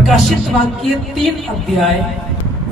प्रकाशित वाक्य 3 अध्याय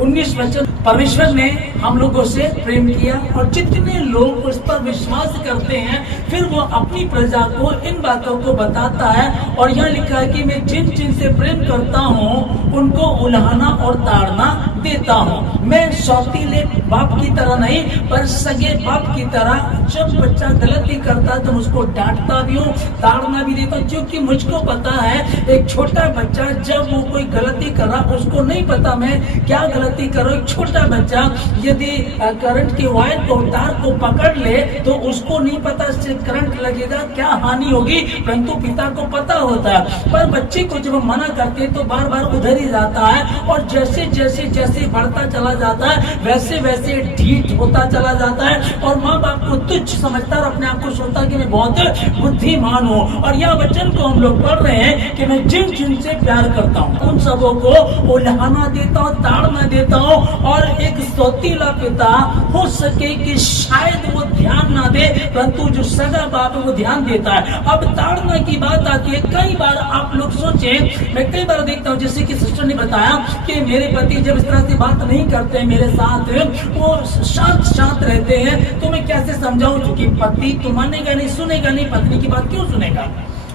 19 वचन। परमेश्वर ने हम लोगों से प्रेम किया और जितने लोग उस पर विश्वास करते हैं फिर वो अपनी प्रजा को इन बातों को बताता है। और यहाँ लिखा है कि मैं जिन जिन से प्रेम करता हूँ उनको उल्हाना और ताड़ना देता हूँ। मैं सौतीले बाप की तरह नहीं पर सगे बाप की तरह जब बच्चा गलती करता है तो मुझको डांटता भी हूँ, ताड़ना भी देता हूँ, क्योंकि मुझको पता है एक छोटा बच्चा जब वो कोई गलती कर रहा उसको नहीं पता मैं क्या गलती कर रहा हूँ। एक छोटा बच्चा यदि करंट के वायर को तार को पकड़ ले तो उसको नहीं पता इससे करंट लगेगा क्या हानि होगी, परंतु पिता को पता होता है। पर बच्चे को जब मना करते तो बार बार उधर ही जाता है और जैसे जैसे जैसे बढ़ता चला जाता है वैसे वैसे ढीठ होता चला जाता है और माँ बाप को तुच्छ समझता है और अपने आप को सोचता है कि मैं बहुत बुद्धिमान हूँ। और यह वचन को हम लोग पढ़ रहे हैं कि मैं जिन जिन से प्यार करता हूँ उन सबों को उल्हाना देता हूँ, ताड़ना देता हूँ। और एक सौतीला पिता हो सके कि शायद वो ध्यान ना दे परंतु जो सगा बाप है वो ध्यान देता है। अब ताड़ना की बात आती है, कई बार आप लोग सोचे, मैं कई बार देखता हूँ जैसे कि सिस्टर ने बताया कि मेरे पति जब इस तरह से बात नहीं करते हैं मेरे साथ, वो शांत शांत रहते हैं, तो मैं कैसे समझाऊं? क्योंकि पति तो मानेगा नहीं, सुनेगा नहीं, पत्नी की बात क्यों सुनेगा?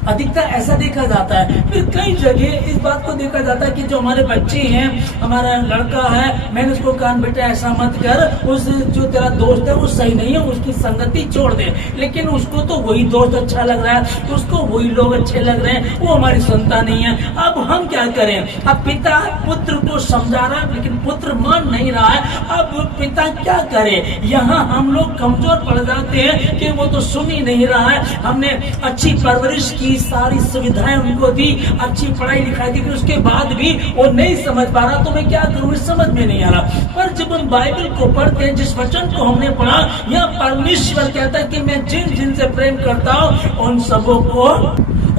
अधिकतर ऐसा देखा जाता है। फिर कई जगह इस बात को देखा जाता है कि जो हमारे बच्चे हैं, हमारा लड़का है, मैंने उसको कहा बेटा ऐसा मत कर, उस जो तेरा दोस्त है वो सही नहीं है, उसकी संगति छोड़ दे। लेकिन उसको तो वही दोस्त अच्छा लग रहा है, तो उसको वही लोग अच्छे लग रहे हैं, वो हमारी सुनता नहीं है। अब हम क्या करें? अब पिता पुत्र को समझा रहा है लेकिन पुत्र मान नहीं रहा है। अब पिता क्या करे? यहाँ हम लोग कमजोर पड़ जाते हैं कि वो तो सुन ही नहीं रहा है। हमने अच्छी परवरिश की, सारी सुविधाएं उनको दी, अच्छी पढ़ाई लिखाई दी, फिर उसके बाद भी वो नहीं समझ पा रहा, तो मैं क्या करूं? समझ में नहीं आ रहा। पर जब हम बाइबल को पढ़ते हैं, जिस वचन को हमने पढ़ा, यह परमेश्वर कहता है कि मैं जिन जिन से प्रेम करता हूं उन सबों को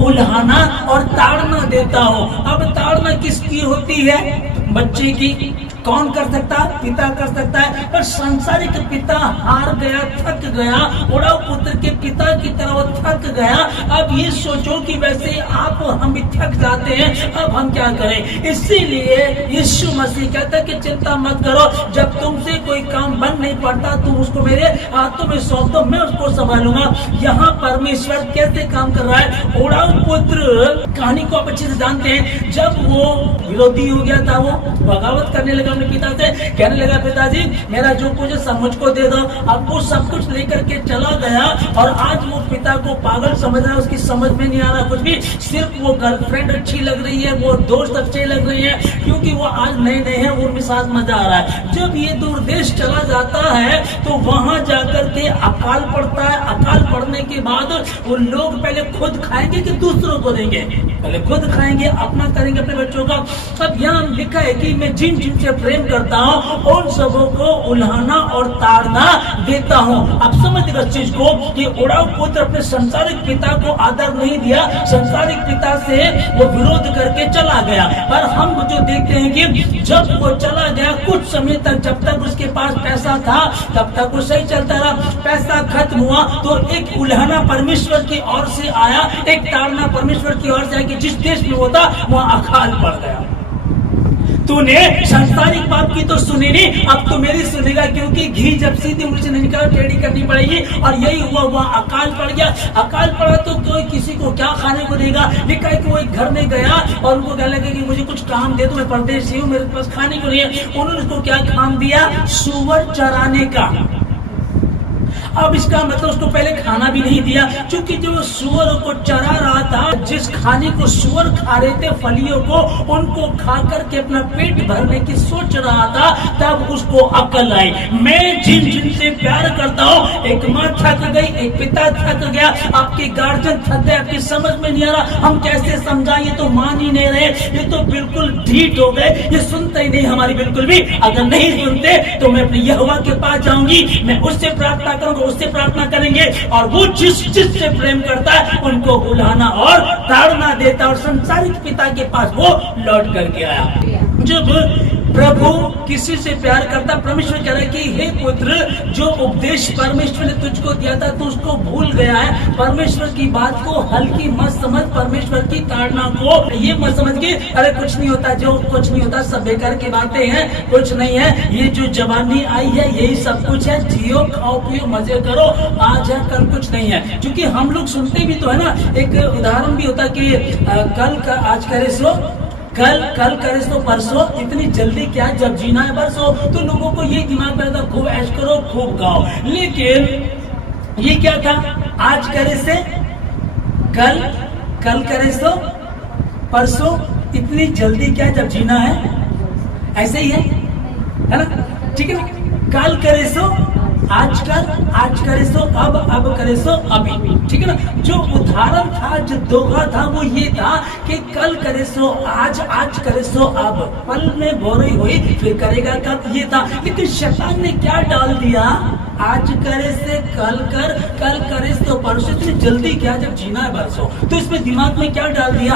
उल्हाना और ताड़ना देता हूं। अब ताड़ना किसकी होती है? बच्चे की। कौन कर सकता है? पिता कर सकता है। पर संसारिक पिता हार गया, थक गया, उड़ाऊ पुत्र के पिता की तरह वो थक गया। अब ये सोचो कि वैसे आप हम भी थक जाते हैं, अब हम क्या करें? इसीलिए यीशु मसीह कहता है कि चिंता मत करो, जब तुमसे कोई काम बन नहीं पड़ता तुम उसको मेरे हाथों में सौंप दो, मैं उसको संभालूंगा। यहाँ परमेश्वर कैसे काम कर रहा है? उड़ाऊ पुत्र कहानी को आप अच्छे से जानते हैं। जब वो विरोधी हो गया था, वो बगावत करने लगा अपने पिता से, कहने लगा पिताजी मेरा जो कुछ है सब मुझको दे दो। अब वो सब कुछ लेकर के चला गया और आज वो पिता को पागल समझ रहा है, उसकी समझ में नहीं आ रहा कुछ भी। सिर्फ वो गर्लफ्रेंड अच्छी लग रही है, वो दोस्त अच्छे लग रहे हैं, क्योंकि वो आज नए नए हैं, उनके साथ मजा आ रहा है। जब ये दूर देश चला जाता है तो वहां जाकर के अकाल पड़ता है। अकाल पड़ने के बाद वो लोग पहले खुद खाएंगे कि दूसरों को देंगे? पहले खुद खाएंगे, अपना करेंगे अपने बच्चों का। अब यहाँ लिखा है कि मैं जिन जिन से प्रेम करता हूँ उन सबों को उल्हाना और ताड़ना देता हूँ। अब समझ इस चीज को कि उड़ाऊ पुत्र अपने संसारिक पिता को आदर नहीं दिया, संसारिक पिता से वो विरोध करके चला गया। और हम जो देखते हैं कि जब वो चला गया कुछ समय तक, जब तक उसके पास पैसा था तब तक वो सही चलता रहा। पैसा खत्म हुआ तो एक उल्हाना परमेश्वर की ओर से आया, एक ताड़ना परमेश्वर की ओर से आया कि जिस देश में होता वहाँ अकाल पड़ गया। तूने संसारिक बात की तो सुनी नहीं, अब तो मेरी सुनेगा, क्योंकि घी जब सीधी उंगली से नहीं निकाला टेढ़ी करनी पड़ेगी। और यही हुआ, अकाल पड़ गया। अकाल पड़ा तो कोई किसी को क्या खाने को देगा? लिखा है कि वो एक घर में गया और उनको कहने लगा कि मुझे कुछ काम दे दो, मैं परदेशी हूँ, मेरे पास खाने को नहीं है। उन्होंने उसको क्या काम दिया? सुअर चराने का। अब इसका मतलब उसको पहले खाना भी नहीं दिया, क्योंकि जो सुअर को चरा रहा था, जिस खाने को सुअर खा रहे थे फलियों को, उनको खा करके अपना पेट भरने की सोच रहा था, तब उसको अकल आई। मैं जिन जिन से प्यार करता हूँ, एक माँ थक गई, एक पिता थक गया, आपके गार्जियन थक गए, आपकी समझ में नहीं आ रहा, हम कैसे समझाएं? ये तो मान ही नहीं रहे, ये तो बिल्कुल ढीठ हो गए, ये सुनते ही नहीं हमारी बिल्कुल भी। अगर नहीं सुनते तो मैं अपने यहोवा के पास जाऊंगी, मैं उससे प्रार्थना करूंगा, उससे प्रार्थना करेंगे और वो जिस से प्रेम करता है उनको उल्हाना और ताड़ना देता और संसारिक पिता के पास वो लौट करके आया। जब प्रभु किसी से प्यार करता, परमेश्वर कह रहा है कि हे पुत्र, जो उपदेश परमेश्वर ने तुझको दिया था तू उसको भूल गया है। परमेश्वर की बात को हल्की मत समझ, परमेश्वर की ताड़ना को ये मत समझ के अरे कुछ नहीं होता, जो कुछ नहीं होता सब बेकार की बातें हैं, कुछ नहीं है, ये जो जवानी आई है यही सब कुछ है, जियो खाओ पियो मजे करो, आज है कल कुछ नहीं है। क्योंकि हम लोग सुनते भी तो है ना, एक उदाहरण भी होता कि कल का आज करे सो कल करे तो परसों, इतनी जल्दी क्या, जब जीना है परसों। तो लोगों को ये दिमाग में आता, खूब ऐश करो खूब गाओ। लेकिन ये क्या था, आज करे से कल करे तो परसों, इतनी जल्दी क्या, जब जीना है ऐसे ही है ना, ठीक है ना। कल करे सो आज करे सो अब करे सो अभी, ठीक है ना। जो उदाहरण था, जो धोखा था वो ये था कि कल करे सो आज करे सो अब, पल में बोरी हुई फिर करेगा कब, ये था। लेकिन शैतान ने क्या डाल दिया, आज करे से कल करे तो परसों, इतनी जल्दी क्या, जब जीना है परसों। तो इसमें दिमाग में क्या डाल दिया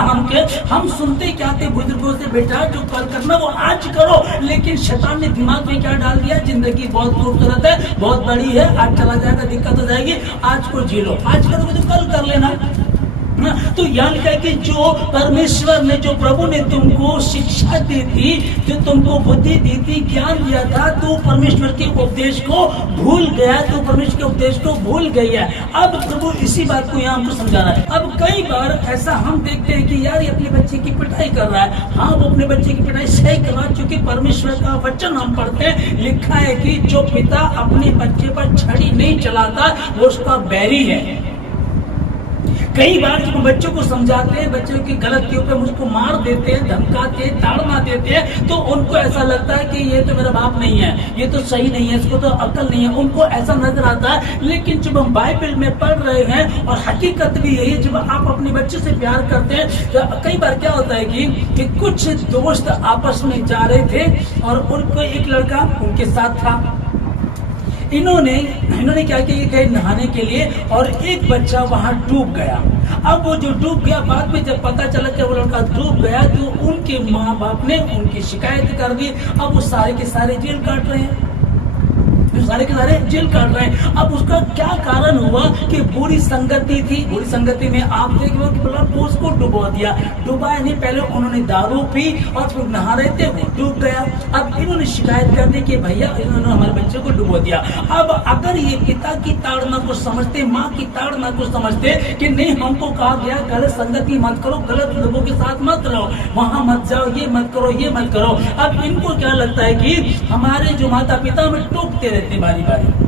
हम सुनते क्या थे बुजुर्गों से, बेटा जो कल करना वो आज करो। लेकिन शैतान ने दिमाग में क्या डाल दिया, जिंदगी बहुत खूबसूरत है, बहुत बड़ी है, आज चला जाएगा दिक्कत हो जाएगी, आज को जी लो, आज करोगे तो कल कर लेना। तो यानी क्या कि जो परमेश्वर ने, जो प्रभु ने तुमको शिक्षा दी थी, जो तुमको बुद्धि दी थी, ज्ञान दिया था, तो परमेश्वर के उपदेश को भूल गया, तो परमेश्वर के उपदेश को भूल गई है। अब प्रभु इसी बात को यहाँ हमको समझा रहा है। अब कई बार ऐसा हम देखते हैं कि यार ये अपने बच्चे की पिटाई कर रहा है, हाँ वो अपने बच्चे की पिटाई सही कर रहा है, क्योंकि परमेश्वर का वचन हम पढ़ते हैं, लिखा है कि जो पिता अपने बच्चे पर छड़ी नहीं चलाता वो उसका बैरी है। कई बार जब बच्चों को समझाते हैं, बच्चों की गलतियों पे मुझको मार देते हैं, धमकाते हैं, ताड़ना देते हैं, तो उनको ऐसा लगता है कि ये तो मेरा बाप नहीं है, ये तो सही नहीं है, इसको तो अक्ल नहीं है, उनको ऐसा नजर आता है। लेकिन जब हम बाइबल में पढ़ रहे हैं, और हकीकत भी यही है, जब आप अपने बच्चे से प्यार करते हैं, तो कई बार क्या होता है कि कुछ दोस्त आपस में जा रहे थे और उनको एक लड़का उनके साथ था। इन्होंने क्या किया, गए नहाने के लिए और एक बच्चा वहां डूब गया। अब वो जो डूब गया, बाद में जब पता चला कि वो लड़का डूब गया, तो उनके माँ बाप ने उनकी शिकायत कर दी। अब वो सारे के सारे जेल काट रहे हैं, सारे के सारे जेल काट रहे हैं। अब उसका क्या कारण हुआ कि बुरी संगति थी, बुरी संगति में आप देख लो कि उसको डुबो दिया, डुबाया नहीं, पहले उन्होंने दारू पी और फिर नहा रहे थे, वो डूब गया। अब इन्होंने शिकायत कर दी कि भैया इन्होंने हमारे बच्चे को डुबो दिया। अब अगर ये पिता की ताड़ना को समझते, माँ की ताड़ना को समझते कि नहीं हमको कहा गया गलत संगति मत करो, गलत लोगों के साथ मत रहो, वहां मत जाओ, ये मत करो, ये मत करो। अब इनको क्या लगता है कि हमारे जो माता पिता हमें टोकते रहते बारी बारी,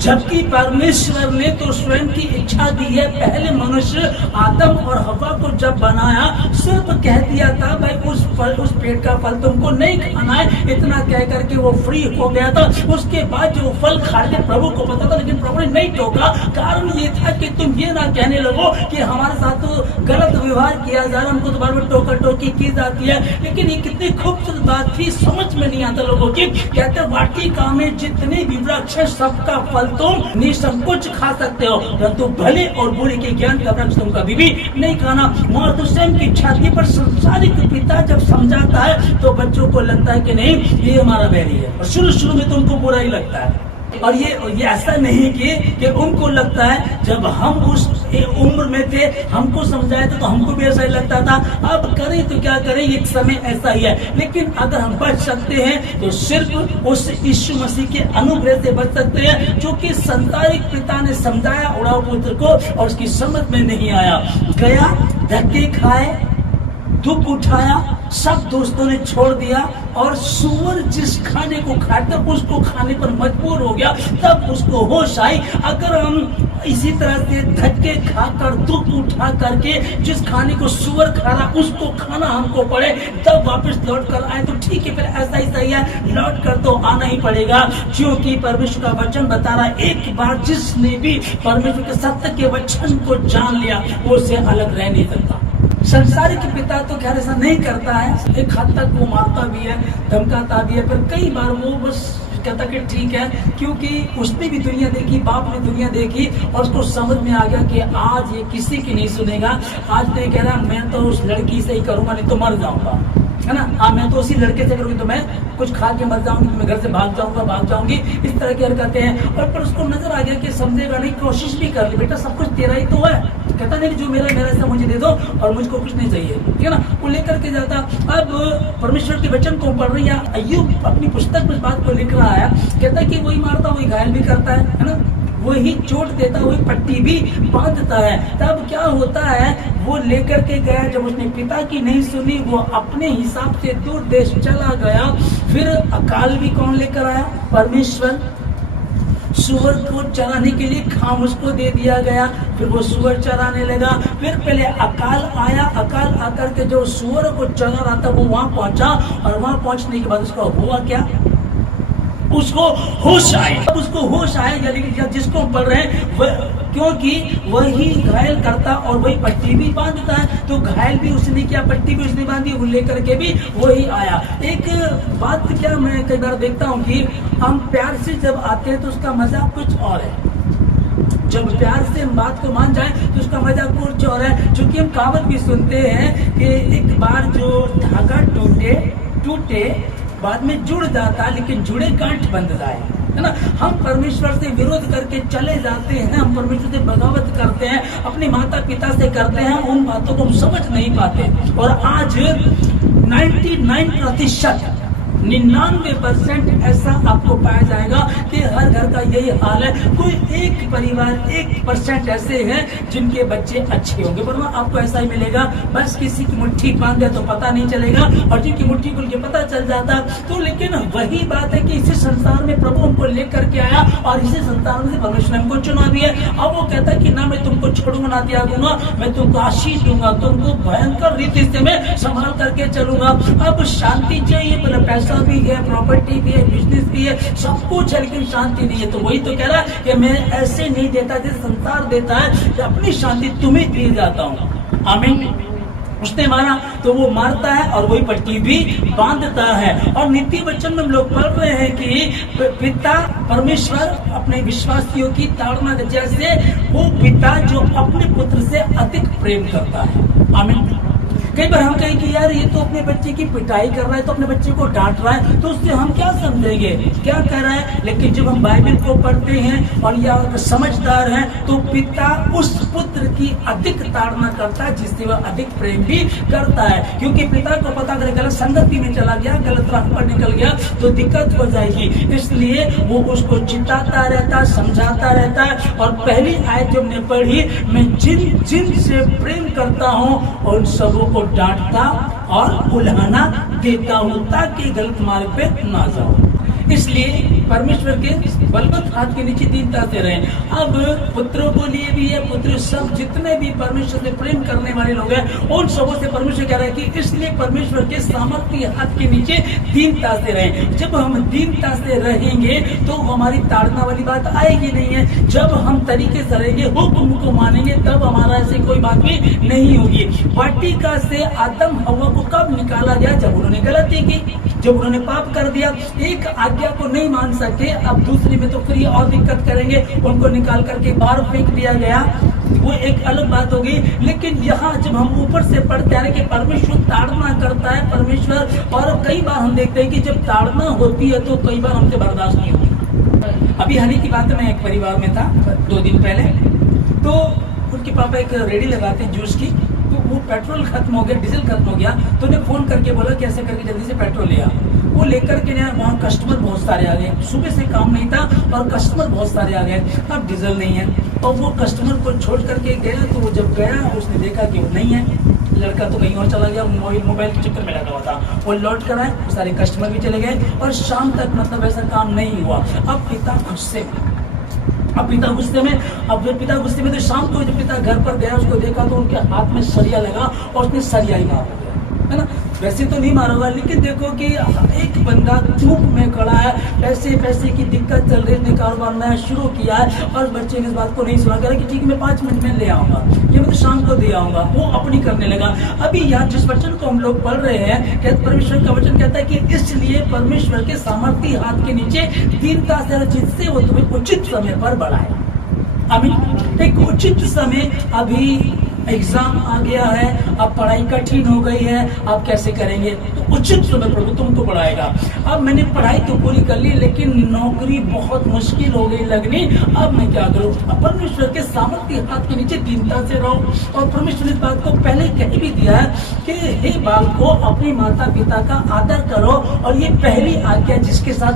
जबकि परमेश्वर ने तो स्वयं की इच्छा दी है। पहले मनुष्य आदम और हवा को जब बनाया, सिर्फ कह दिया था भाई उस पेड़ का फल तुमको नहीं खाना है, इतना कह करके वो फ्री हो गया था। उसके बाद जो फल खा ले प्रभु को पता था, लेकिन प्रभु ने नहीं टोका। कारण ये था कि तुम ये ना कहने लगो कि हमारे साथ तो गलत व्यवहार किया जा रहा, हमको तो बार बार टोका टोकी की जाती है। लेकिन ये कितनी खूबसूरत बात थी, समझ में नहीं आता लोगों की। कहते वाटिका में जितने भी वृक्ष है सबका फल तुम निसंकोच खा सकते हो, परंतु भले और बुरे के ज्ञान का वृक्ष तुम कभी भी नहीं खाना। मौत तो स्वयं की छाती पर संसारिक पिता जब समझाता है तो बच्चों को लगता है कि नहीं ये हमारा बैरी है, और शुरू में तो उनको बुरा ही लगता है। और ये ऐसा नहीं कि उनको लगता है, जब हम उस उम्र में थे हमको समझाया था तो हमको भी ऐसा ही लगता था, अब करें तो क्या करें, एक समय ऐसा ही है। लेकिन अगर हम बच सकते हैं तो सिर्फ उस यीशु मसीह के अनुग्रह से बच सकते हैं, जो कि संसारिक पिता ने समझाया उड़ाऊ पुत्र को और उसकी समझ में नहीं आया, गया धक्के खाए, दुख उठाया, सब दोस्तों ने छोड़ दिया, और सुअर जिस खाने को खाता उसको खाने पर मजबूर हो गया, तब उसको होश आई। अगर हम इसी तरह से धक्के खाकर दुख उठा करके जिस खाने को सुअर खा रहा उसको खाना हमको पड़े, तब वापस लौट कर आए तो ठीक है, फिर ऐसा ही सही है, लौट कर तो आना ही पड़ेगा। क्योंकि परमेश्वर का वचन बता रहा है, एक बार जिसने भी परमेश्वर के सत्य के वचन को जान लिया वो उससे अलग रह नहीं सकता। संसारिक पिता तो खैर ऐसा नहीं करता है, एक हद तक वो मारता भी है, धमकाता भी है, पर कई बार वो बस कहता कि ठीक है, क्योंकि उसने भी दुनिया देखी, बाप ने दुनिया देखी, और उसको समझ में आ गया कि आज ये किसी की नहीं सुनेगा। आज नहीं कह रहा मैं तो उस लड़की से ही करूंगा, नहीं तो मर जाऊंगा, है ना। हाँ, मैं तो उसी लड़के से करूँगी तो मैं कुछ खा के मर जाऊंगी, मैं घर से भाग जाऊंगी, इस तरह की हरकतें हैं। और पर उसको नजर आ गया कि समझेगा नहीं, कोशिश भी कर ली, बेटा सब कुछ तेरा ही तो है, कहता नहीं जो मेरा ऐसा मुझे दे दो और मुझको कुछ नहीं चाहिए, ठीक है ना। वो लेकर के जाता। अब परमेश्वर के वचन को पढ़ रही है, अय्यूब अपनी पुस्तक में इस बात को लिख रहा है, कहता है कि वही मारता वही घायल भी करता है ना, वही चोट देता वही पट्टी भी बांधता है। तब क्या होता है, वो लेकर के गया, जब उसने पिता की नहीं सुनी वो अपने हिसाब से दूर देश चला गया। फिर अकाल भी कौन लेकर आया, परमेश्वर। सुअर को चराने के लिए खाम उसको दे दिया गया, फिर वो सुअर चराने लगा। फिर पहले अकाल आया, अकाल आकर के जो सुअर को चरा रहा था वो वहां पहुंचा, और वहां पहुंचने के बाद उसका हुआ क्या, उसको होश आया। अब उसको होश आया, यानी जिसको पढ़ रहे हैं क्योंकि वही घायल करता और वही पट्टी भी बांधता है, तो घायल भी उसने किया, पट्टी भी उसने बांधी, वो लेकर के भी वही आया। एक बात क्या मैं कई बार देखता हूँ कि हम प्यार से जब आते हैं तो उसका मजा कुछ और है, जब प्यार से हम बात को मान जाए तो उसका मजा कुछ और है। चूंकि हम कहावत भी सुनते हैं कि एक बार जो धागा टूटे बाद में जुड़ जाता, लेकिन जुड़े गांठ बंध जाए, है ना। हम परमेश्वर से विरोध करके चले जाते हैं, हम परमेश्वर से बगावत करते हैं, अपने माता पिता से करते हैं, उन बातों को हम समझ नहीं पाते। और आज 99% ऐसा आपको पाया जाएगा कि हर घर का यही हाल है। कोई एक परिवार 1% ऐसे हैं जिनके बच्चे अच्छे होंगे, वरना आपको ऐसा ही मिलेगा। बस किसी की मुट्ठी बांधे तो पता नहीं चलेगा, और जिनकी मुट्ठी खुल के पता चल जाता। तो लेकिन वही बात है कि इसी संसार में प्रभु हमको लेकर के आया, और इसी संसार में परमेश्वर ने हमको चुना भी है। अब वो कहता है कि ना मैं तुमको छोड़ूंगा ना त्यागूंगा, मैं तुमको आशीष दूंगा, तुमको भयंकर रीति से मैं संभाल करके चलूंगा। अब शांति चाहिए, पैसा भी है, प्रॉपर्टी भी है, बिजनेस भी है, सब कुछ है, लेकिन शांति नहीं है। तो वही तो कह रहा है कि मैं ऐसे नहीं देता जैसे संसार देता है, कि अपनी शांति तुम्हें दे जाता हूँ। आमीन। उसने मारा तो वो मारता है और वही पट्टी भी बांधता है। और नित्य वचन में हम लोग पढ़ रहे हैं कि पिता परमेश्वर अपने विश्वासियों की ताड़ना के जैसे वो पिता जो अपने पुत्र से अधिक प्रेम करता है। आमीन। कई बार हम कहें कि यार ये तो अपने बच्चे की पिटाई कर रहा है, तो अपने बच्चे को डांट रहा है, तो उससे हम क्या समझेंगे, क्या कर रहा है। लेकिन जब हम बाइबल को पढ़ते हैं और या समझदार हैं, तो पिता उस पुत्र की अधिक ताड़ना करता है जिससे वह अधिक प्रेम भी करता है। क्योंकि पिता को पता अगर गलत संगति में चला गया, गलत राह पर निकल गया तो दिक्कत हो जाएगी, इसलिए वो उसको चिताता रहता है, समझाता रहता है। और पहली आयत जो हमने पढ़ी, मैं जिन जिन से प्रेम करता हूँ उन सबों को डांटता और बुलाना देता हूं, ताकि गलत मार्ग पे ना जाओ। इसलिए परमेश्वर के बलवंत हाथ के नीचे दीनता से रहे। अब पुत्रों को लिए भी है, पुत्र सब जितने भी परमेश्वर से प्रेम करने वाले लोग हैं, उन सबों से परमेश्वर कह रहा है कि इसलिए परमेश्वर के सामर्थ्य हाथ के नीचे दीनता से रहे। जब हम दीनता से रहेंगे तो हमारी ताड़ना वाली बात आएगी नहीं है। जब हम तरीके से रहेंगे, हुक्म को मानेंगे, तब हमारा ऐसे कोई बात भी नहीं होगी। वाटिका से आदम हव्वा को कब निकाला गया, जब उन्होंने गलती की, जब उन्होंने पाप कर दिया, एक आज्ञा को नहीं मान सके, अब दूसरी में तो फिर और दिक्कत करेंगे, उनको निकाल करके बाहर फेंक दिया गया, वो एक अलग बात होगी। लेकिन यहाँ जब हम ऊपर से पढ़ते हैं कि परमेश्वर ताड़ना करता है, परमेश्वर, और कई बार हम देखते हैं कि जब ताड़ना होती है तो कई बार हमसे बर्दाश्त नहीं होती। अभी हाल ही की बात है, मैं एक परिवार में था 2 दिन पहले, तो उनके पापा एक रेडी लगाते हैं जूस की, तो वो पेट्रोल खत्म हो गया, डीजल खत्म हो गया, तो उन्हें फोन करके बोला कि ऐसे करके जल्दी से पेट्रोल ले आ। वो लेकर के वहाँ कस्टमर बहुत सारे आ गए, सुबह से काम नहीं था और कस्टमर बहुत सारे आ गए, अब डीजल नहीं है। और वो कस्टमर को छोड़ करके गया, तो वो जब गया उसने देखा कि वो नहीं है, लड़का तो कहीं और चला गया, मोबाइल के चक्कर में लगा हुआ था। वो लौट कर आए, सारे कस्टमर भी चले गए और शाम तक मतलब ऐसा काम नहीं हुआ। अब पिता गुस्से में, अब पिता गुस्से में, तो शाम को जब पिता घर पर गया, उसको देखा तो उनके हाथ में सरिया लगा और उसने सरिया ही मार दिया, है ना। वैसे तो नहीं मारा हुआ, लेकिन देखो कि एक बंदा धूप में खड़ा है, पैसे की दिक्कत चल रही है, कारोबार नया शुरू किया है और बच्चे ने इस बात को नहीं सुना, कह रहा कि ठीक है मैं 5 मिनट में ले आऊंगा, ये मैं तो शाम को दे आऊंगा, वो अपनी करने लगा। अभी यहाँ जिस वचन को हम लोग पढ़ रहे हैं, क्या परमेश्वर का वचन कहता है कि इसलिए परमेश्वर के सामर्थ्य हाथ के नीचे दीनता से, जिससे वो तुम्हें उचित समय पर बढ़ाए। अभी एक उचित समय अभी एग्जाम आ गया है, अब पढ़ाई कठिन हो गई है, अब कैसे करेंगे? तो उचित समय प्रभु तुमको पढ़ाएगा। अब मैंने पढ़ाई तो पूरी कर ली, लेकिन नौकरी बहुत मुश्किल हो गई लगनी, अब मैं क्या करूं? अब परमेश्वर के सामर्थ्य हाथ के नीचे दीनता से रहो। और परमेश्वर ने इस बात को पहले कह भी दिया है कि हे बालको, अपने माता पिता का आदर करो, और ये पहली आज्ञा जिसके साथ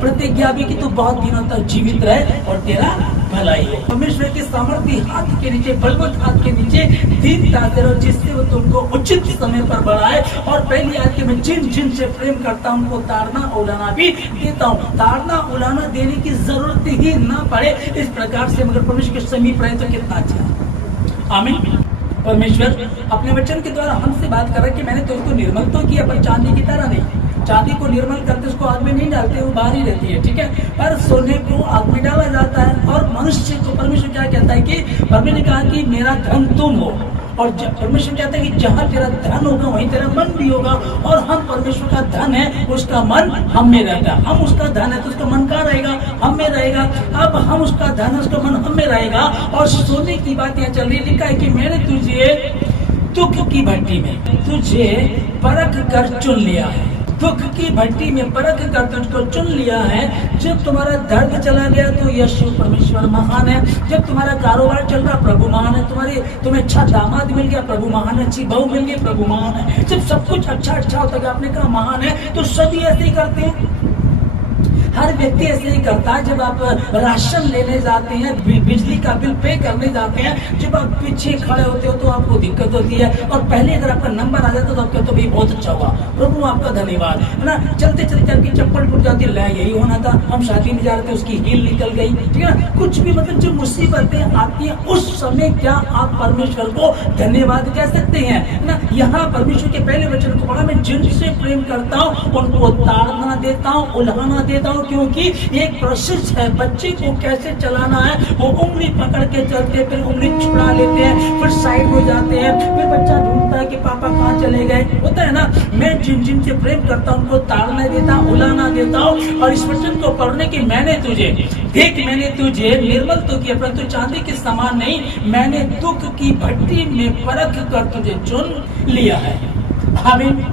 प्रतिज्ञा भी कि तू बहुत दिनों तक जीवित रहे और तेरा भलाई हो। परमेश्वर के सामर्थ्य हाथ के नीचे, बलवंत हाथ के नीचे दीनता से रहो, जिससे वो तुमको उचित समय पर बढ़ाए। और पहली आज्ञा में जिन से प्रेम करता हूं उनको ताड़ना उलाना भी देता हूं। ताड़ना उलाना देने की जरूरत ही ना पड़े। इस प्रकार से मगर परमेश्वर के समीप रहे तो कितना अच्छा। आमीन। परमेश्वर अपने वचन के द्वारा हमसे बात कर रहा है कि मैंने तुझको निर्मल तो किया, पर चांदी की तरह नहीं। चांदी को निर्मल करते उसको आग में नहीं डालते, वो बाहर ही रहती है, ठीक है। पर सोने को आग में डाला जाता है। और मनुष्य को परमेश्वर क्या कहता है कि परमेश्वर ने कहा कि मेरा धन तुम हो, और परमेश्वर कहता है कि जहाँ तेरा धन होगा वहीं तेरा मन भी होगा। और हम परमेश्वर का धन है, उसका मन हम में रहता है। हम उसका धन है तो उसका मन कहाँ रहेगा? हम में रहेगा। अब हम उसका धन है, उसका मन हम में रहेगा। और सोने की बात यहाँ चल रही है। लिखा है कि मैंने तुझे दुख की भट्टी में तुझे परख कर चुन लिया है। दुख की भट्टी में परख कर तुझको चुन लिया है। जब तुम्हारा दर्द चला गया तो यीशु परमेश्वर महान है। जब तुम्हारा कारोबार चल रहा, प्रभु महान है। तुम्हें अच्छा दामाद मिल गया, प्रभु महान है। अच्छी बहू मिल गई, प्रभु महान है। जब सब कुछ अच्छा होता है, आपने कहा महान है, तो सभी ऐसे ही करते हैं। हर व्यक्ति ऐसे ही करता है। जब आप राशन लेने जाते हैं, बिजली का बिल पे करने जाते हैं, जब आप पीछे खड़े होते हो तो आपको दिक्कत होती है। और पहले अगर आपका नंबर आ जाता तो आप कहते हो भाई बहुत अच्छा हुआ, प्रभु आपका धन्यवाद, है ना। चलते चलते आपकी चप्पल टूट जाती है, यही होना था, हम शादी में जा रहे थे, उसकी हील निकल गई, ठीक है ना। कुछ भी मतलब जो मुसीबतें आती है उस समय क्या आप परमेश्वर को धन्यवाद कह सकते हैं, है ना। यहाँ परमेश्वर के पहले वचन को पढ़ा, मैं जिनसे प्रेम करता हूँ उनको ताड़ना देता हूँ, उल्हाना देता हूँ, क्योंकि एक प्रोसेस है। बच्चे को कैसे चलाना है, वो उंगली पकड़ के चलते, फिर उंगली छुड़ा लेते हैं, फिर साइड हो जाते हैं, फिर बच्चा ढूंढता है कि पापा कहाँ चले गए, होता है ना। मैं जिन से प्रेम करता हूँ उनको ताड़ना देता हूँ, उलाना देता हूँ। और इस वचन को पढ़ने की मैंने तुझे निर्मल तो किया, परंतु चांदी के समान नहीं, मैंने दुख की भट्टी में परख कर तुझे चुन लिया है। आमीन।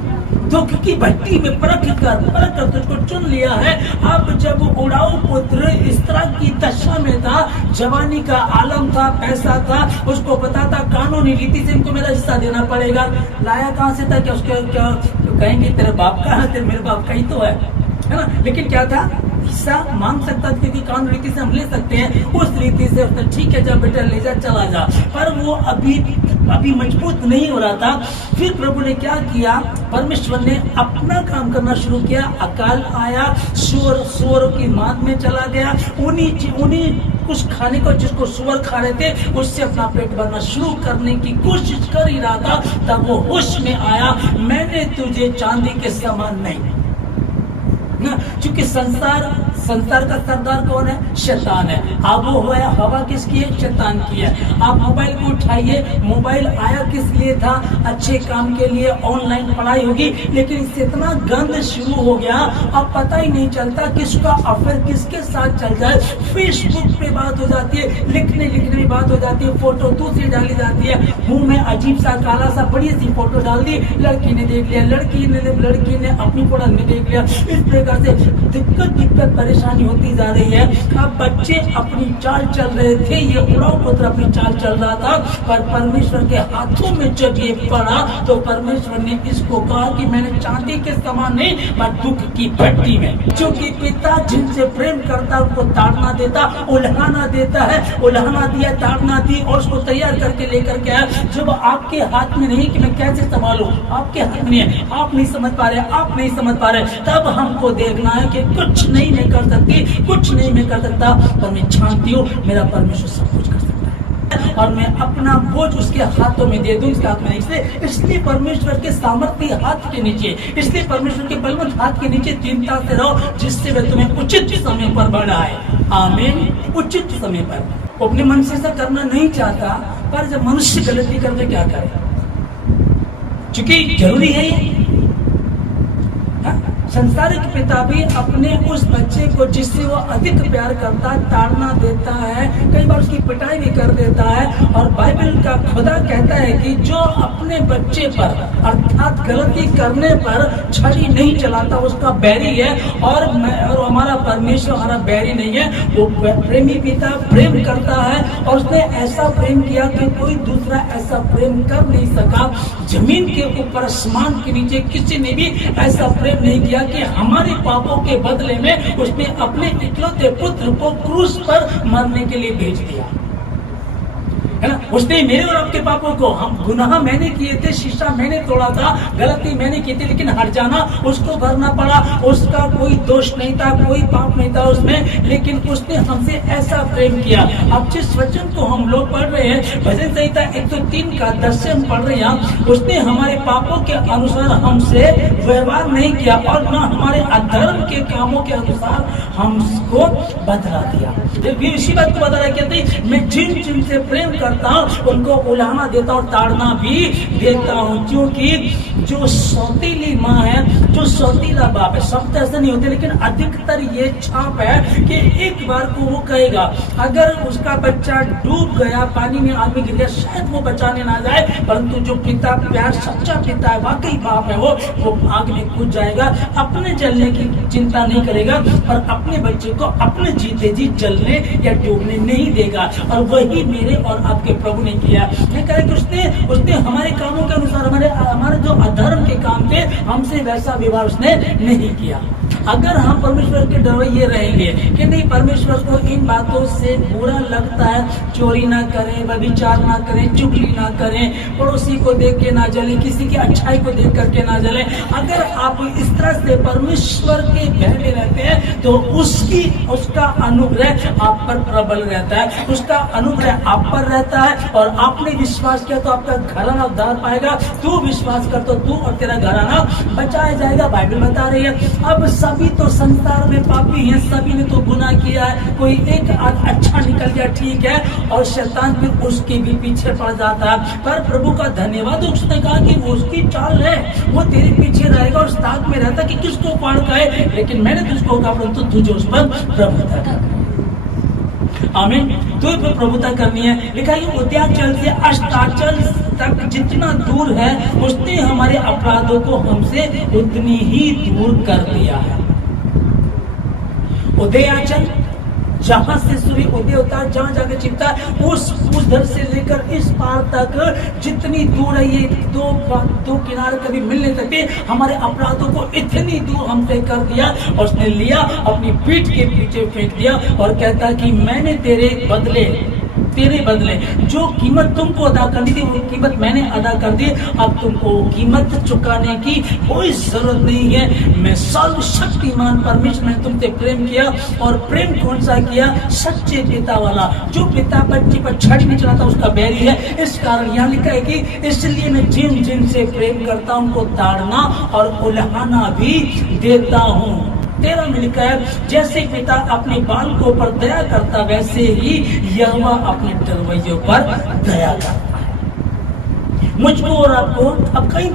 दुख की भट्टी में परख कर तुझको चुन लिया है। अब जब उड़ाऊ पुत्र इस तरह की दशा में था, जवानी का आलम था, पैसा था, उसको पता था कानूनी रीति से इनको मेरा हिस्सा देना पड़ेगा। लाया कहाँ से था? क्या उसके क्या कहेंगे तेरे बाप का है, तेरे मेरे बाप का ही तो है ना। लेकिन क्या था? हिस्सा मांग सकता था, क्योंकि कानून रीति से हम ले सकते हैं। उस रीति से उसने ठीक है, जब बेटा ले जा, चला जा। पर वो अभी मजबूत नहीं हो रहा था। फिर प्रभु ने क्या किया? परमेश्वर ने अपना काम करना शुरू किया। अकाल आया, सुअरों की मांद में चला गया। उन्हीं कुछ खाने को जिसको सुअर खा रहे थे, उससे अपना पेट भरना शुरू करने की कोशिश कर ही रहा था। तब वो होश में आया, मैंने तुझे चांदी के समान नहीं, क्योंकि संसार का सरदार कौन है? शैतान है। अब वो है हवा किसकी है? शैतान की है। आप मोबाइल को उठाइए, मोबाइल आया किस लिए था? अच्छे काम के लिए, ऑनलाइन पढ़ाई होगी, लेकिन इससे इतना गंद शुरू हो गया, अब पता ही नहीं चलता किसका अफेयर किसके साथ चल जाए। फेसबुक पे बात हो जाती है, लिखने में बात हो जाती है, फोटो दूसरी डाली जाती है। मुंह में अजीब सा काला सा बड़ी सी फोटो डाल दी, लड़की ने देख लिया, लड़की ने अपनी फोटो में देख लिया। इस प्रकार से दिक्कत परेशानी होती जा रही है। अब बच्चे अपनी चाल चल रहे थे, ये उड़ाऊ पुत्र अपनी चाल चल रहा था, पर परमेश्वर के हाथों में जब ये पड़ा तो परमेश्वर ने इसको कहा कि मैंने चांदी के समान नहीं, पर दुख की भट्टी में। क्योंकि पिता जिनसे प्रेम करता उनको ताड़ना देता, उल्हाना देता है। उल्हाना दिया, ताड़ना दी, और उसको तैयार करके लेकर के आया। जब आपके हाथ में नहीं कि मैं कैसे संभालूं, आपके हाथ में है, आप नहीं समझ पा रहे, तब हमको देखना है कि कुछ नहीं मैं कर सकता, पर मैं जानती हूँ मेरा परमेश्वर सब कुछ कर सकता है, और मैं अपना बोझ उसके हाथों में दे दूं, उसके हाथ में। इसलिए परमेश्वर के सामर्थ्य हाथ के नीचे, इसलिए परमेश्वर के बलवंत हाथ के नीचे दीनता से रहो, जिससे वह तुम्हें उचित समय पर बढ़ाए। आमीन। उचित समय पर। वो अपने मन से ऐसा करना नहीं चाहता, पर जब मनुष्य गलती करते क्या करे, क्योंकि जरूरी है ये। संसारिक पिता भी अपने उस बच्चे को जिससे वो अधिक प्यार करता है ताड़ना देता है, कई बार उसकी पिटाई भी कर देता है। और बाइबल का खुदा कहता है कि जो अपने बच्चे पर अर्थात गलती करने पर छड़ी नहीं चलाता उसका बैरी है, और हमारा परमेश्वर हमारा बैरी नहीं है। वो प्रेमी पिता प्रेम करता है, और उसने ऐसा प्रेम किया कि कोई दूसरा ऐसा प्रेम कर नहीं सका। जमीन के ऊपर आसमान के नीचे किसी ने भी ऐसा प्रेम नहीं किया कि हमारे पापों के बदले में उसने अपने इकलौते पुत्र को क्रूस पर मरने के लिए भेज दिया, है ना। उसने मेरे और आपके पापों को, हम गुनाह मैंने किए थे, शीशा मैंने तोड़ा था, गलती मैंने की थी, लेकिन हर्जाना उसको भरना पड़ा। उसका कोई दोष नहीं था, कोई पाप नहीं था उसमें, लेकिन उसने हमसे ऐसा प्रेम किया। अब जिस वचन को हम लोग पढ़ रहे हैं भजन संहिता 103 का 10 से हम पढ़ रहे हैं, उसने हमारे पापों के अनुसार हमसे व्यवहार नहीं किया और न हमारे अधर्म के कामों के अनुसार हमको बदला दिया। इसी बात को बता रहा कहते मैं जिन जिन से प्रेम करता हूं उनको उलाहना देता हूं, ताड़ना भी देता हूं। क्योंकि जो सौतीली माँ है, जो सौतीला बाप है, सब तो ऐसे नहीं होते, लेकिन अधिकतर ये छाप है कि एक बार को वो कहेगा अगर उसका बच्चा डूब गया, पानी में आदमी गिर गया, शायद वो बचाने ना जाए, परंतु जो पिता प्यार सच्चा पिता है, वाकई बाप है, वो आग में कूद जाएगा, अपने जलने की चिंता नहीं करेगा और अपने बच्चे को अपने जीते जी जलने या डूबने नहीं देगा। और वही मेरे और आपके प्रभु ने किया। उसने हमारे कामों के अनुसार, हमारे जो अधर्म के काम थे, हमसे वैसा व्यवहार उसने नहीं किया। अगर हम परमेश्वर के डरवैये रहेंगे कि नहीं, परमेश्वर को इन बातों से बुरा लगता है, चोरी ना करें, व्यभिचार ना करें, चुगली ना करें, पड़ोसी को देख के ना जले, किसी की अच्छाई को देख करके ना जले, अगर आप इस तरह से परमेश्वर के भय में रहते हैं तो उसका अनुग्रह आप पर प्रबल रहता है, उसका अनुग्रह आप पर रहता है। और आपने विश्वास किया तो आपका घराना उद्धार पाएगा, तू विश्वास कर तो तू और तेरा घराना बचाया जाएगा। बाइबल बता रही है। अब सभी तो संसार में पापी हैं, सभी ने तो गुनाह किया है, कोई एक अच्छा निकल गया ठीक है, और शैतान फिर उसके भी पीछे पड़ जाता है। पर प्रभु का धन्यवाद, उसने कहा कि वो उसकी चाल है, वो तेरे पीछे रहेगा और ताक में रहता कि किसको पाड़ खाए, लेकिन मैंने तुझको कहा परंतु तुझे उस पर प्रभुता कर। आमीन। तो इस पर प्रभुता करनी है। लिखा है कि उद्याचल से अस्ताचल तक जितना दूर है उसने हमारे अपराधों को हमसे उतनी ही दूर कर दिया है। उदयाचल जहां से सूर्य उदय होता है, जहां जाके छिपता है, उस उधर से लेकर इस पार तक जितनी दूर है, ये दो किनारे कभी मिल नहीं सकते, हमारे अपराधों को इतनी दूर हमसे कर दिया। और उसने लिया अपनी पीठ के पीछे फेंक दिया और कहता कि मैंने तेरे बदले जो कीमत तुमको अदा करनी थी वो कीमत मैंने अदा कर दी, अब तुमको कीमत चुकाने की कोई जरूरत नहीं है। मैं सर्वशक्तिमान परमेश्वर ने तुमसे प्रेम किया, और प्रेम कौन सा किया? सच्चे पिता वाला। जो पिता बच्चे पर छड़ी नहीं चलाता उसका बैरी है। इस कारण यहाँ लिखा है कि इसलिए मैं जिन जिन से प्रेम करता हूं उनको ताड़ना और उल्हाना भी देता हूँ। 13 में लिखा है जैसे पिता अपने बालकों पर दया करता वैसे ही यहोवा अपने डरवैयों पर दया करता है। मुझको और आपको अब कई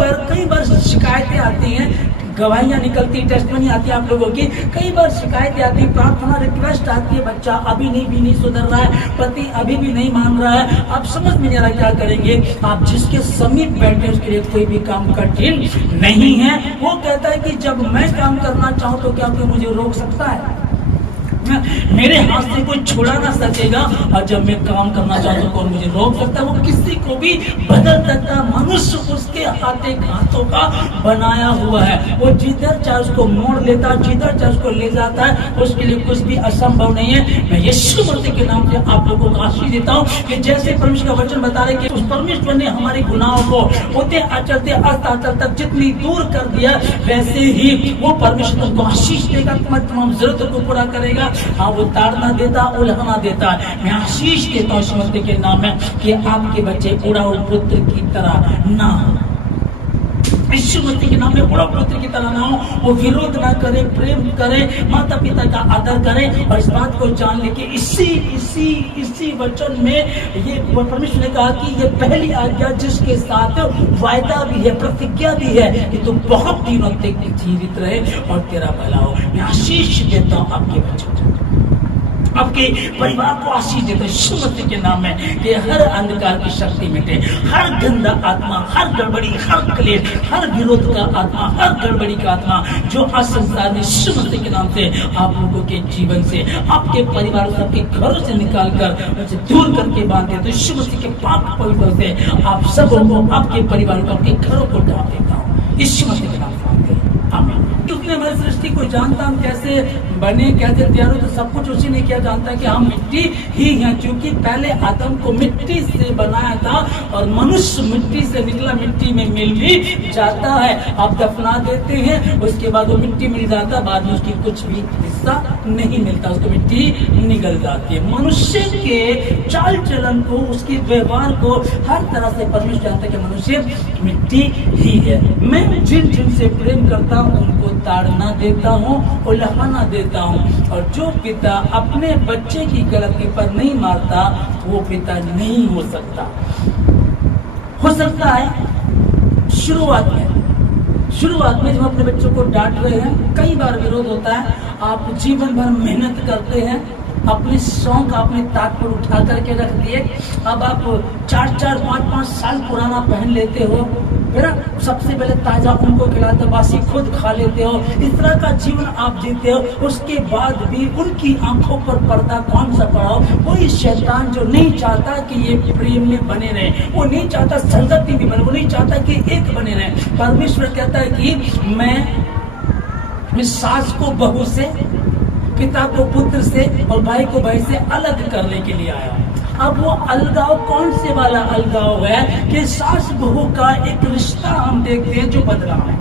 बार शिकायतें आती हैं, गवाहियां निकलती, टेस्टमनी आती है आप लोगों की, कई बार शिकायतें आती, प्रार्थना रिक्वेस्ट आती है, बच्चा अभी नहीं सुधर रहा है, पति अभी भी नहीं मान रहा है, आप समझ में नहीं आ रहा क्या करेंगे। आप जिसके समीप बैठे उसके लिए कोई भी काम कठिन नहीं है। वो कहता है कि जब मैं काम करना चाहूँ तो क्या कोई मुझे रोक सकता है? मेरे हाथ से कोई छुड़ा ना सकेगा, और जब मैं काम करना चाहता हूँ कौन मुझे रोक सकता है? वो किसी को भी बदल सकता है। मनुष्य उसके हाथों का बनाया हुआ है, वो जिधर चाहे उसको मोड़ लेता है, जिधर चाहे उसको ले जाता है, उसके लिए कुछ भी असंभव नहीं है। मैं यीशु मसीह के नाम से आप लोगों को आशीष देता हूँ कि जैसे परमेश्वर का वचन बता रहे कि उस परमेश्वर ने हमारे गुनाहों को होते आचलते अस्ताचल तक जितनी दूर कर दिया, वैसे ही वो परमेश्वर तुमको आशीष देगा, तुम्हारी तमाम जरूरतों को पूरा करेगा। हाँ, वो ताड़ना देता, उल्हाना देता है। मैं आशीष देता हूँ मसीह के नाम में कि आपके बच्चे उड़ाऊ पुत्र की तरह ना हो। यीशु मसीह के नाम में बड़ा पुत्र की तरह ना हो, वो विरोध ना करे, प्रेम करे, माता पिता का आदर करे। और इस बात को जान ले कि इसी वचन में ये परमेश्वर ने कहा कि ये पहली आज्ञा जिसके साथ वायदा भी है, प्रतिज्ञा भी है कि तू बहुत दिनों तक जीवित रहे और तेरा भला हो। मैं आशीष देता हूँ आपके बच्चों को, आपके परिवार को आशीष देते यीशु मसीह के नाम में कि हर अंधकार की शक्ति मिटे, हर गंदा आत्मा, हर गड़बड़ी, हर क्लेश, हर विरोध का आत्मा, हर गड़बड़ी का आत्मा जो आज संसार में यीशु मसीह के नाम से आप लोगों के जीवन से, आपके परिवार से, आपके घरों से निकाल कर उनसे दूर करके बांधे, तो यीशु मसीह के पाक पवित्र से आप सबों को, आपके परिवार को, आपके घरों को ढांप देता हूँ यीशु मसीह के नाम से। आमीन। क्योंकि हमारी सृष्टि को जानता, हम कैसे बने, कैसे तैयार हो, तो सब कुछ उसी ने किया। जानता कि हम मिट्टी ही हैं, क्योंकि पहले आदम को मिट्टी से बनाया था और मनुष्य मिट्टी से निकला, मिट्टी में मिल भी जाता है। आप दफना देते हैं, उसके बाद वो मिट्टी मिल जाता, बाद में उसकी कुछ भी हिस्सा नहीं मिलता, उसको मिट्टी निकल जाती है। मनुष्य के चाल चलन को, उसके व्यवहार को हर तरह से परमेश्वर जानता है कि मनुष्य मिट्टी ही है। मैं जिन से प्रेम करता हूँ उनको ताड़ना देता हूँ, उल्हाना देता हूँ, और जो पिता अपने बच्चे की गलती पर नहीं मारता वो पिता नहीं हो सकता। हो सकता है शुरुआत में जब अपने बच्चों को डांट रहे हैं, कई बार विरोध होता है, आप जीवन भर मेहनत करते हैं, अपने शौक अपने ताक पर उठा करके रख दिए, अब आप 4-4, 5-5 साल पुराना पहन लेते हो, फिर सबसे पहले ताजा उनको खिलाते, बासी खुद खा लेते हो, इस तरह का जीवन आप जीते हो। उसके बाद भी उनकी आंखों पर पर्दा कौन सा पड़ा हो? वही शैतान जो नहीं चाहता कि ये प्रेम में बने रहे, वो नहीं चाहता संगति में बने, वो नहीं चाहता कि एक बने रहे। परमेश्वर कहता है कि मैं सास को बहू से, पिता को पुत्र से और भाई को भाई से अलग करने के लिए आया। अब वो अलगाव कौन से वाला अलगाव है कि सास बहू का एक रिश्ता हम देखते हैं जो बदला है,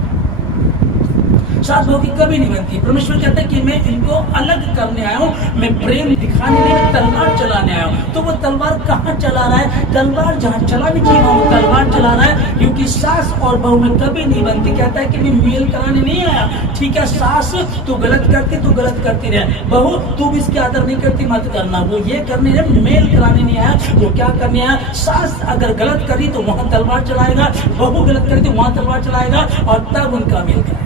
सास बहू की कभी नहीं बनती। परमेश्वर कहता है कि मैं इनको अलग करने आया हूँ, मैं प्रेम दिखाने नहीं, तलवार चलाने आया हूँ। तो वो तलवार कहाँ चला रहा है? तलवार जहाँ चलानी चाहिए वो तलवार चला रहा है, क्योंकि सास और बहू में कभी नहीं बनती। कहता है कि मैं मेल कराने नहीं आया। ठीक है, सास तू गलत करती रहे, बहू तू भी इसके आदर नहीं करती, मत करना। वो ये करने रहे, मेल कराने नहीं आया। वो क्या करने आया? सास अगर गलत करी तो वहां तलवार चलाएगा, बहू गलत करी तो वहां तलवार चलाएगा, और तब उनका मेल कराएगा।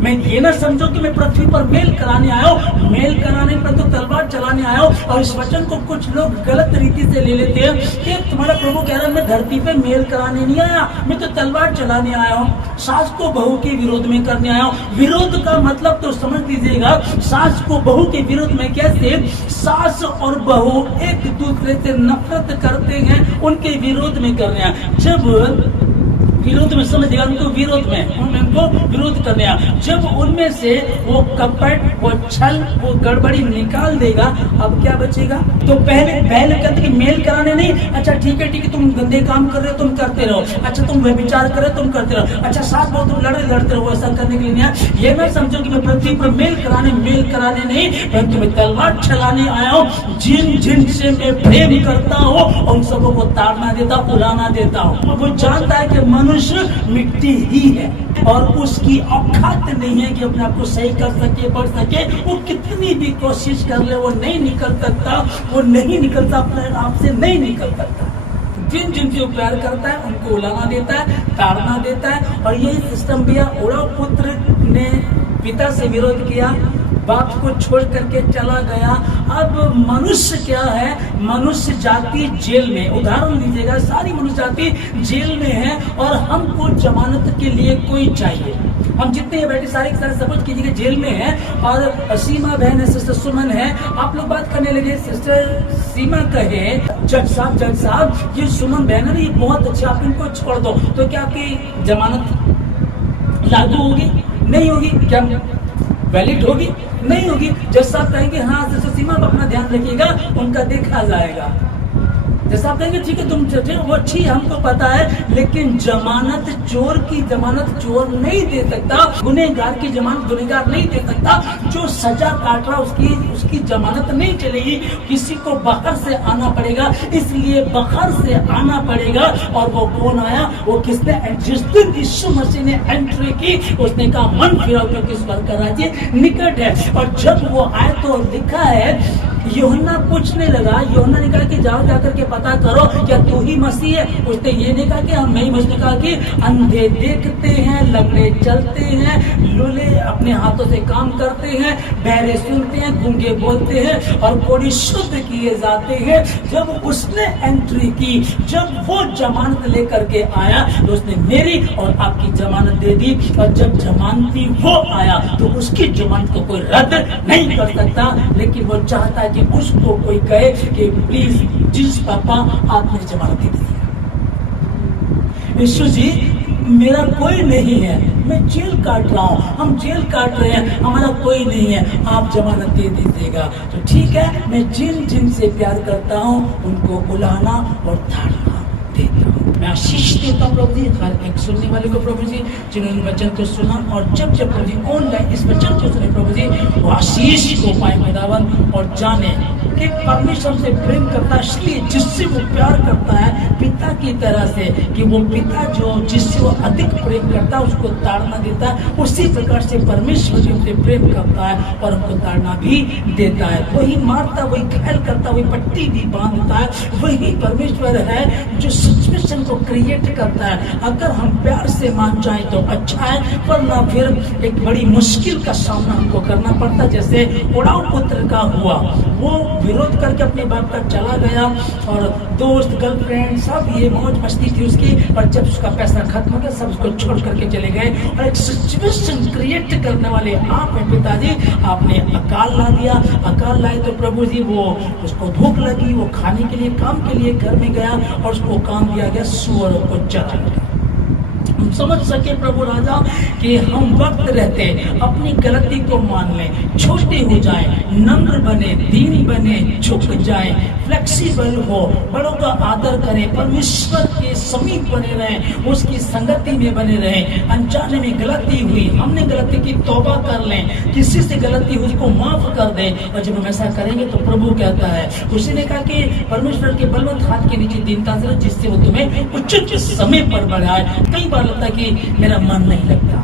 मैं ये ना समझो कि मैं पृथ्वी पर मेल कराने आया हूँ, मेल कराने पर तो तलवार चलाने आया हूँ। और इस वचन को कुछ लोग गलत रीति से ले लेते हैं कि तुम्हारा प्रभु कह रहा है मैं धरती पे मेल कराने नहीं आया, मैं तो तलवार चलाने आया हूँ, सास को बहू के विरोध में करने आया हूँ। विरोध का मतलब तो समझ लीजिएगा, सास को बहू के विरोध में कैसे? सास और बहू एक दूसरे से नफरत करते हैं, उनके विरोध में करने आया। जब विरोध में समझिएगा, उनको विरोध में उनको विरोध करने आ, जब उनमें से वो कपट, वो छल, वो गड़बड़ी निकाल देगा, अब क्या बचेगा? तो पहले कहते कि मेल कराने नहीं। अच्छा ठीक है, तुम गंदे काम कर रहे हो, तुम करते रहो। अच्छा तुम व्यभिचार कर रहे हो, तुम करते रहो। अच्छा सास बहू तुम लड़ते रहो, ऐसा करने के लिए नहीं आया। ये मैं समझो कि मैं पृथ्वी पर मेल कराने नहीं, परंतु मैं तलवार चलाने आया हूँ। जिन से मैं प्रेम करता हूँ उन सबों को ताड़ना देता, उड़ाना देता हूँ। वो जानता है कि मनुष्य मिट्टी ही है और उसकी औकात नहीं है कि अपने आप को सही कर सके, बढ़ सके। वो कितनी भी कोशिश कर ले वो नहीं निकल सकता, वो नहीं निकलता, अपने आप से नहीं निकल सकता। जिन से वो प्यार करता है उनको उलाना देता है, ताड़ना देता है। और यही सिस्टम भी है। उड़ाव पुत्र ने पिता से विरोध किया, बाप को छोड़ करके चला गया। अब मनुष्य क्या है? मनुष्य जाति जेल में, उदाहरण लीजिएगा, सारी मनुष्य जाति जेल में है और हमको जमानत के लिए कोई चाहिए। हम जितने बैठे सारे के सारे समझ कीजिएगा जेल में है। और सीमा बहन है, सिस्टर सुमन है, आप लोग बात करने लगे, सिस्टर सीमा कहे जज साहब ये सुमन बहन है, ये बहुत अच्छा, आप इनको छोड़ दो। तो क्या आपकी जमानत लागू होगी? नहीं होगी। क्या वैलिड होगी? नहीं होगी। जज साहब कहेंगे हाँ सिस्टर सीमा आप अपना ध्यान रखिएगा, उनका देखा जाएगा। जैसा आप कहेंगे ठीक है तुम वो अच्छी है हमको पता है, लेकिन जमानत चोर की जमानत चोर नहीं दे सकता, गुनहगार की जमानत गुनहगार नहीं दे सकता, जो सजा काट रहा उसकी जमानत नहीं चलेगी, किसी को बाहर से आना पड़ेगा, इसलिए बाहर से आना पड़ेगा। और वो कौन आया? वो किसने? जिस दिन यीशु मसीह ने एंट्री की उसने कहा मन फिराओ क्योंकि स्वर्ग का राज्य निकट है। और जब वो आए तो लिखा है यूहन्ना पूछने लगा, यूहन्ना ने कहा कि जाओ जाकर के पता करो क्या तू ही मसीह है? उसने ये नहीं कहा कि हम नहीं, उसने कहा कि अंधे देखते हैं, लंगड़े चलते हैं, लूले अपने हाथों से काम करते हैं, बहरे सुनते हैं, गूंगे बोलते हैं और कोड़ी शुद्ध किए जाते हैं। जब उसने एंट्री की, जब वो जमानत लेकर के आया तो उसने मेरी और आपकी जमानत दे दी। और जब जमानती वो आया तो उसकी जमानत को कोई रद्द नहीं कर सकता, लेकिन वो चाहता है कि उसको कोई कहे कि प्लीज जिस पापा आपने जमानत दे दी। यीशु जी मेरा कोई नहीं है, मैं जेल काट रहा हूँ, हम जेल काट रहे हैं, हमारा कोई नहीं है, आप जमानत दे दीजिएगा। तो ठीक है, मैं जिन से प्यार करता हूँ उनको बुलाना और धारना देता हूँ। मैं आशीष देता हूँ प्रभु जी हर एक सुनने वाले को प्रभु जी, जिन्होंने वचन को सुना और जब प्रभु जी ऑनलाइन इस वचन को सुने प्रभु जी, वो आशीष को पाए खुदावन और जाने कि परमेश्वर से प्रेम करता है, इसलिए जिससे वो प्यार करता है पिता की तरह से, कि वो पिता जो जिससे वो अधिक प्रेम करता है उसको ताड़ना देता है, उसी प्रकार से परमेश्वर भी हमसे प्रेम करता है और हमको ताड़ना भी देता है। वही मारता, वही घायल करता, वही पट्टी भी बांधता है, वही परमेश्वर है जो सिचुएशन को क्रिएट करता है। अगर हम प्यार से मान जाए तो अच्छा है, वरना फिर एक बड़ी मुश्किल का सामना हमको करना पड़ता। जैसे उड़ाऊ पुत्र का हुआ, वो विरोध करके अपने बाप का चला गया और दोस्त गर्लफ्रेंड सब ये मौज मस्ती थी उसकी, पर जब उसका पैसा खत्म हो गया सब उसको छोड़ करके चले गए। और एक सिचुएशन क्रिएट करने वाले आप हैं पिताजी, आपने अकाल ला दिया। अकाल लाए तो प्रभु जी वो उसको भूख लगी, वो खाने के लिए काम के लिए घर में गया और उसको काम दिया गया सुअरों को चराने। हम समझ सके प्रभु राजा कि हम वक्त रहते अपनी गलती को मान लें, छोटे हो जाए, नम्र बने, दीन बने, झुक जाए, फ्लेक्सिबल हो, बड़ों का आदर करें, परमेश्वर के समीप बने रहें, उसकी संगति में बने रहें। अनजाने में गलती हुई, हमने गलती की तौबा कर लें, किसी से गलती हुई उसको माफ कर दें। और जब हम ऐसा करेंगे तो प्रभु कहता है, उसी ने कहा कि परमेश्वर के बलवंत हाथ के नीचे दीनता से, जिससे वो तुम्हें उचित समय पर बढ़ाए। कई बार लगता है कि मेरा मन नहीं लगता,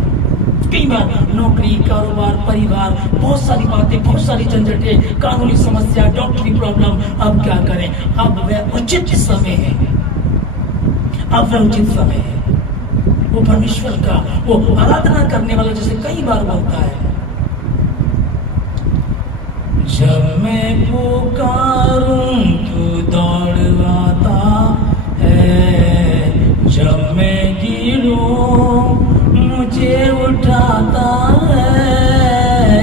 कई बार नौकरी, कारोबार, परिवार, बहुत सारी बातें, बहुत सारी झंझटें, कानूनी समस्या, डॉक्टरी प्रॉब्लम। अब क्या करें? अब वह उचित समय है, अब वह उचित समय है। वो परमेश्वर का वो आराधना करने वाला जैसे कई बार बोलता है, जब मैं पुकारूं तू दौड़ आता है, जब मैं गिरूं मुझे उठाता है,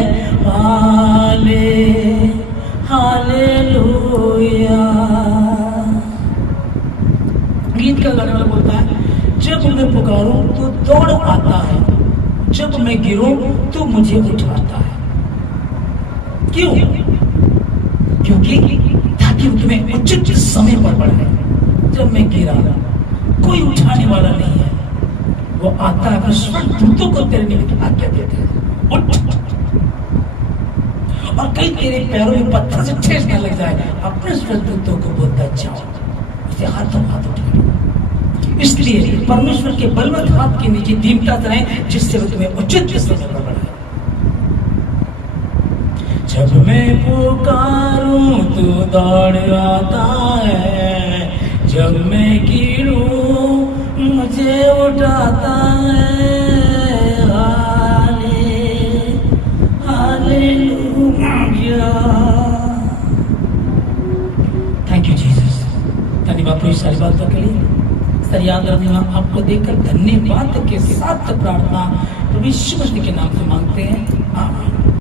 हालेलुया। गीत का गाने वाला बोलता है, जब मैं पुकारूं तो दौड़ आता है, जब मैं गिरूं तो मुझे उठाता है। क्यों? क्योंकि ताकि तुम्हें उचित समय पर बढ़े। जब मैं गिरा कोई उठाने वाला नहीं है, वो आता है अपने स्वर्गदूतों को तेरे निमित्त आज्ञा देते हैं, उठ। और कई तेरे पैरों में पत्थर से ठेस न लग जाए, अपने स्वर्गदूतों को बोलता जाओ, उसे हाथों हाथ उठा। इसलिए परमेश्वर के बलवंत हाथ के नीचे दीनता रहें, जिससे वो तुम्हें उचित समय पर बढ़ाए। जब मैं पुकारूं तू दौड़ आता है, जब मैं गिरूं मुझे उठाता है, हालेलुया। Thank you Jesus. धन्यवाद प्रभु सारी बातों के लिए। सर याद रखना, आपको देखकर धन्यवाद के साथ प्रार्थना प्रभु यीशु मसीह के नाम से मांगते हैं, आमीन।